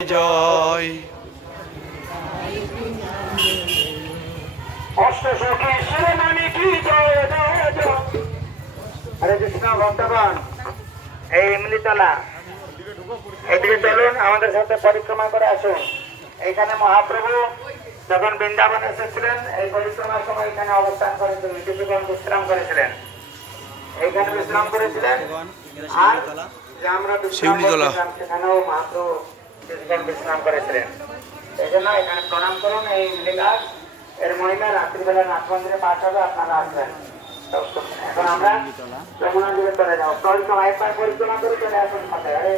জয় অষ্টসখী শিরোমণি কি জয় জয় জয়। হরে কৃষ্ণ ভক্তগণ, এই ইমলিতলা এদিকে চলুন, আমাদের সাথে পরিক্রমা করে আসুন। এখানে মহাপ্রভু যখন বৃন্দাবন এসেছিলেন, এই পরিক্রমার সময় এখানে অবস্থান করেছিলেন, কিছুক্ষণ বিশ্রাম করেছিলেন, এইখানে বিশ্রাম করেছিলেন। আর যে আমরা বিশ্রাম করেছিলাম সেখানেও মহাপ্রভু কিছুক্ষণ বিশ্রাম করেছিলেন। এই জন্য এখানে প্রণাম করুন। এই লীলার এর মহিলা রাত্রিবেলা নাথ মন্দিরে পাঠ হবে, আপনারা আসবেন। এখন আমরা যমুনা দিকে চলে যাবো, পরিক্রমা একবার পরিক্রমা করে চলে আসুন সাথে। হরে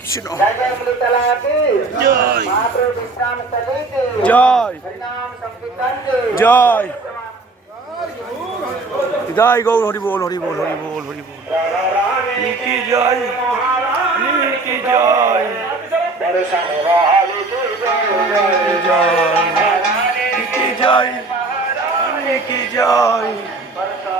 কৃষ্ণ। জয় জয় অমৃতলা কি জয়, মহাপ্রভু বিশ্রাম স্থলে কি জয়, হরিনাম সংকীর্তন কি জয়, জয় গৌর হরি বল হরি বল হরি বল হরি বল কি জয় কি জয় কি জয় কি জয়। अच्छा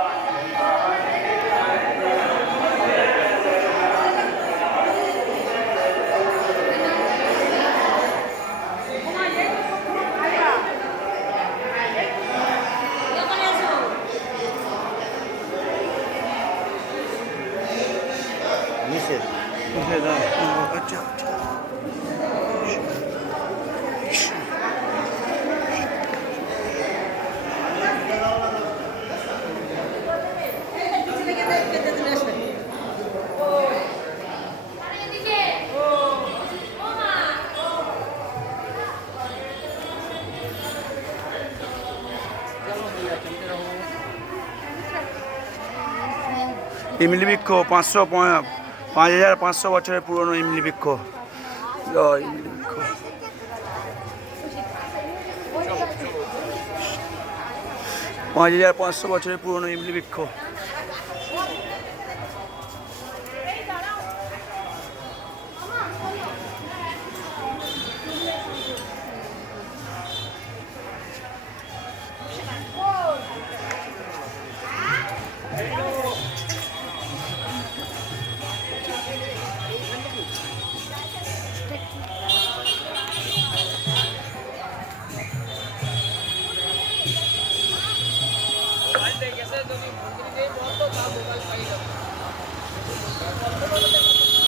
ইমলি বৃক্ষ 5,500 বছরের পুরনো ইমলি বৃক্ষ। জয় ইমলি বৃক্ষ। 5,500 বছরের পুরনো ইমলি বৃক্ষ।